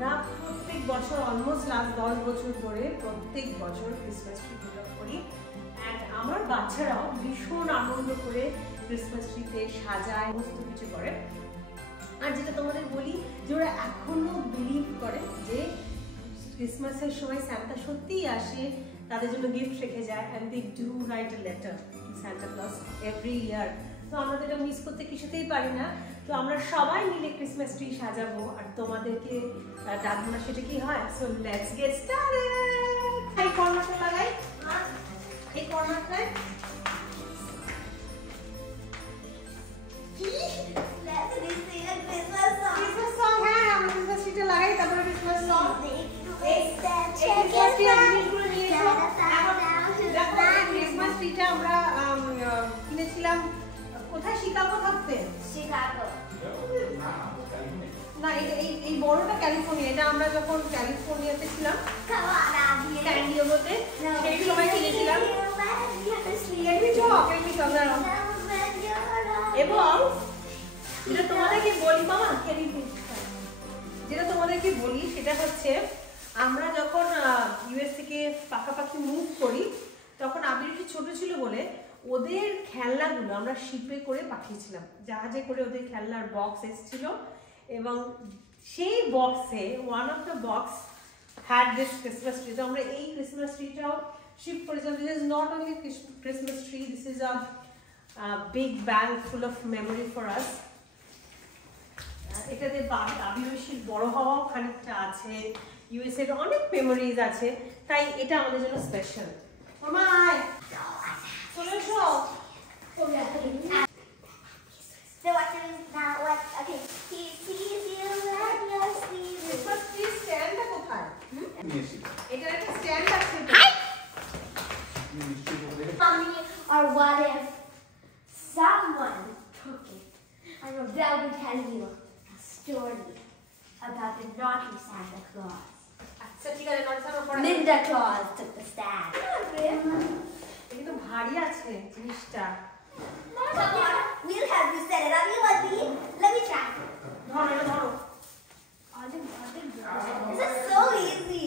আমরা প্রত্যেক বছর অলমোস্ট লাস্ট 10 বছর ধরে প্রত্যেক বছর ক্রিসমাস ট্রি পুজো করি। অ্যান্ড আমার বাচ্চারাও ভীষণ আনন্দ করে ক্রিসমাস ট্রিতে সাজায়, সমস্ত কিছু করে। আর যেটা তোমাদের বলি যে ওরা এখনো বিলিভ করে যে ক্রিসমাসের সময় সান্তা সত্যিই আসে, তাদের জন্য গিফট রেখে যায়, and they do write a letter Santa Claus every year. তো আমরা তো এটা মিস করতে কিছুতেই পারি না। তো আমরা সবাই মিলে ক্রিসমাস ট্রি সাজাবো আর তোমাদেরকে ডাকবো না, সেটা কি হয়? So let's get started. এই কর্নারটা লাগাই, এই কর্নারটায় ক্রিসমাস সং, হ্যাঁ আমরা ক্রিসমাস ট্রিটা লাগাই, তারপরে ক্রিসমাস সং। ক্রিসমাস ট্রিটা আমরা কিনেছিলাম কোথায়? শিকাগো থাকতে, না এই বড়টা ক্যালিফোর্নিয়া। এটা আমরা যখন ক্যালিফোর্নিয়াতে ছিলাম স্যান ডিয়েগোতে, সেই সময় কিনেছিলাম। এবং যেটা তোমাদেরকে বলি মামা, যেটা তোমাদেরকে বলি সেটা হচ্ছে আমরা যখন ইউএস থেকে পাকাপাকি মুভ করি তখন আবির ছোট ছিল বলে ওদের খেলনাগুলো আমরা শিপে করে পাঠিয়েছিলাম, জাহাজে করে ওদের খেলনার বক্স এসেছিল। এবং সেই বক্সে one of the box had this Christmas tree. তো আমরা এই ক্রিসমাস ট্রিটাও শিপ করেছিলাম। This is not only Christmas tree, this is a big bag full of memory for us. এটাতে আবিবেশীর বড় হওয়াও খানিকটা আছে, ইউএস এর অনেক মেমোরিজ আছে, তাই এটা আমাদের জন্য স্পেশাল। মামাই চলে এসো। So what do we now? What? Okay. Please, you let your sleeve. Christmas tree stand টা কোথায়? এটার একটা স্ট্যান্ড আছে। Or what if someone took it? And they'll be telling you a story about the naughty Santa Claus. আচ্ছা ঠিক আছে, নড়ছাড় করে। Linda Claus took the stand. কিন্তু ভারী আছে জিনিসটা। Come on, we'll have you set it up. You want me? Let me try. ধরো এটা ধরো। This is so easy.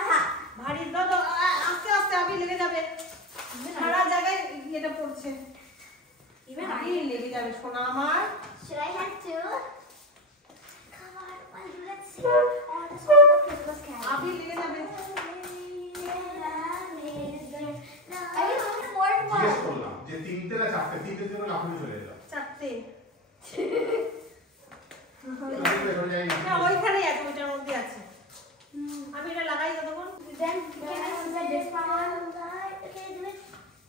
Aha. ভারী দাও, আস্তে আস্তে আবি লেগে যাবে। সারা জায়গায় এটা পড়ছে। ইভেন আবি লেগে যাবে সোনা আমার। Should I have two? Come on, let's see. Oh, this one's the Christmas carol. আবি লেগে যাবে। I will do the fourth one. জিজ্ঞেস করলাম যে তিনটে না চারটে, তিনটে থেকে লাফিয়ে চলে যেতাম। চারটে। হ্যাঁ, ওইখানে আছে, ওইটার মধ্যে আছে। আমি এটা লাগাই তখন। Then can I set this one on? Okay, do it.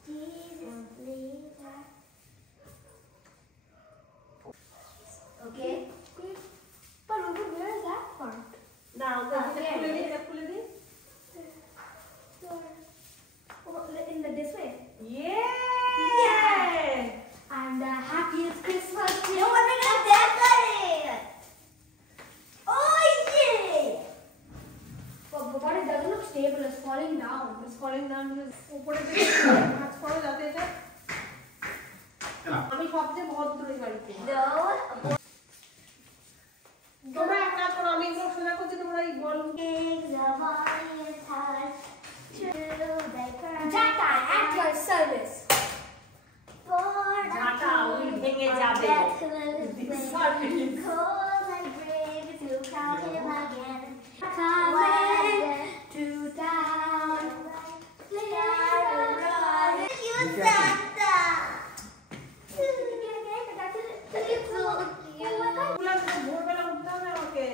Jesus, please. Okay. But where is that part? দাঁড়াও, এটা খুলে দিই, এটা খুলে দিই। In this way. Yeah! I'm the happiest Christmas tree. No, I'm gonna decorate. Oh yeah! But it doesn't look stable. It's falling down. It's falling down because উপরে থেকে কাজ করো যাতে এটা। আমি সবচেয়ে ভদ্র এই বাড়িতে। No. তোমরা এক কাজ করো, আমি এগুলো সোজা করছি, তোমরা এই বল। Jata, at your service. ঝাঁটা ওই ভেঙে যাবে। Cold and brave to count him again. Coming to town. You Santa. ভোরবেলা উঠতে হবে আমাকে।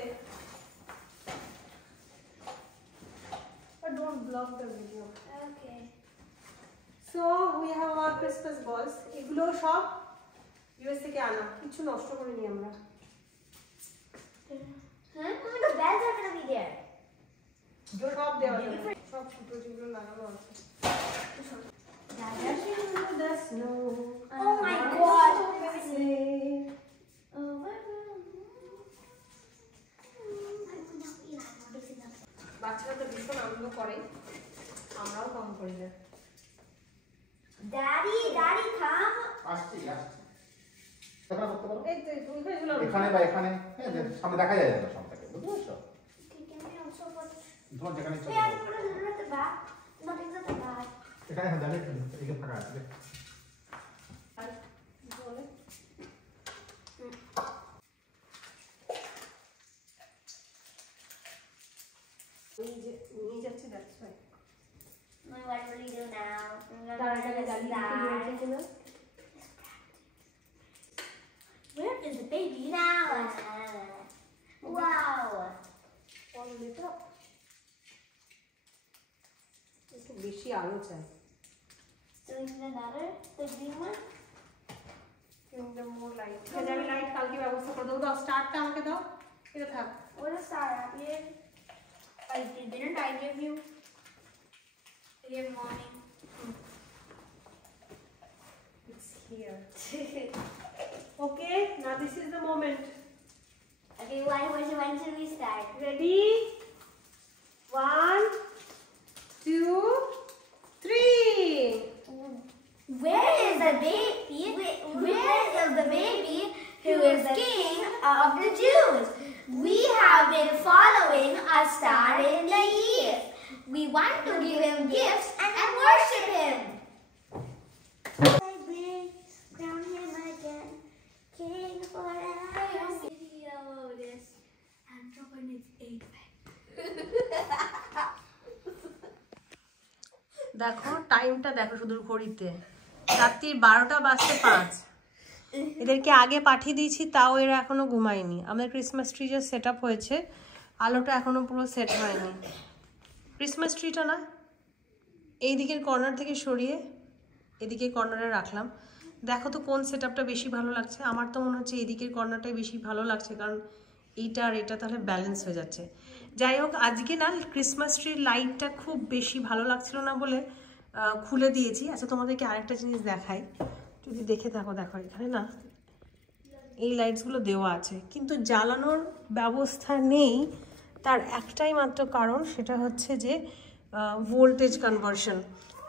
But don't block the video. Okay. So we have our Christmas balls. এগুলো সব ইউএস থেকে আনা, কিছু নষ্ট করিনি আমরা। Huh? The bells are gonna be there. সব দেওয়া যাবে, সব ছোটো যেগুলো লাগানো আছে। The snow. Oh my God. বাচ্চারা তো ভীষণ আনন্দ করে, আমরাও কম করি না। Daddy, come. আসছি। এখানে করতে পারো? এই তো ওইখানে ঝুলানো। এখানে বা এখানে, হ্যাঁ, সামনে দেখা যায় না সবটাকে, বুঝতে পারছো? ধর যেখানে ইচ্ছা Hey, I করো। put a little at the back. Nothing's at the back. এখানে হ্যাঁ দাঁড়িয়ে একটু এদিকে ফাঁকা আছে নিয়ে যাচ্ছে that's why What will you do now? তার আগে দাঁড়িয়ে রয়েছে কিনা Where is the baby now? Wow. Already তো একটু বেশি আলো চাই So we need another, the green one. কিন্তু মোর লাইট ঠিক আছে লাইট কালকে ব্যবস্থা করে দেবো দাও স্টার্টটা আমাকে দাও এটা থাক What is that up here? Didn't I give you? Good morning. it's here okay now this is the moment Okay, when should we start? ready 1 2 3 Where is the baby? Where is the baby who is king of the Jews? We have been following a star in the east. We want to give him gifts and worship him. Crown him again, king forever. Video this and drop on its 8 bed. দেখো টাইমটা দেখো শুধু ঘড়িতে রাত্রি 12টা বাজতে 5 এদেরকে আগে পাঠিয়ে দিয়েছি তাও এরা এখনো ঘুমায়নি আমাদের ক্রিসমাস ট্রি যে সেট আপ হয়েছে আলোটা এখনো পুরো সেট হয়নি ক্রিসমাস ট্রিটা না এই দিকের কর্নার থেকে সরিয়ে এদিকে কর্নারে রাখলাম দেখো তো কোন সেট আপটা বেশি ভালো লাগছে আমার তো মনে হচ্ছে এদিকের কর্নারটাই বেশি ভালো লাগছে কারণ এইটা আর এটা তাহলে ব্যালেন্স হয়ে যাচ্ছে যাই হোক আজকে না ক্রিসমাস ট্রির লাইটটা খুব বেশি ভালো লাগছিল না বলে খুলে দিয়েছি আচ্ছা তোমাদেরকে আরেকটা জিনিস দেখাই যদি দেখে থাকো দেখো এখানে না এই লাইটসগুলো দেওয়া আছে কিন্তু জ্বালানোর ব্যবস্থা নেই তার একটাই মাত্র কারণ সেটা হচ্ছে যে ভোল্টেজ কনভার্সন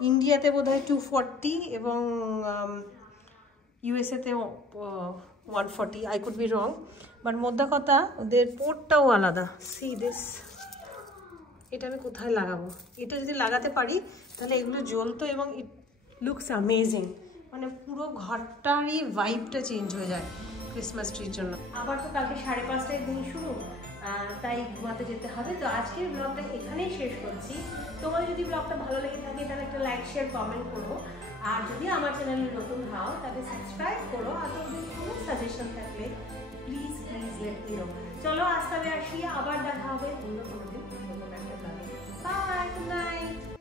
ইন্ডিয়াতে বোধহয় 240 এবং ইউএসএতে 140 I could be wrong but মোদ্দা কথা ওদের পোর্টটাও আলাদা সি দিস এটা আমি কোথায় লাগাবো এটা যদি লাগাতে পারি তাহলে এগুলো জ্বলতো এবং ইট লুকস অ্যামেজিং মানে পুরো ঘরটারই ভাইবটা চেঞ্জ হয়ে যায় ক্রিসমাস ট্রির জন্য আবার তো কালকে 5:30টায় দিন শুরু তাই ঘুমাতে যেতে হবে তো আজকের ব্লগটা এখানেই শেষ করছি তোমার যদি ব্লগটা ভালো লেগে থাকে তাহলে একটা লাইক শেয়ার কমেন্ট করো আর যদি আমার চ্যানেলে নতুন হও তাহলে সাবস্ক্রাইব করো আর তোমাদের কোনো সাজেশন থাকলে প্লিজ লেট মি নো চলো আজ তবে আসি আবার দেখা হবে অন্য কোনো দিন নতুন একটা ব্লগে বাই গুড নাইট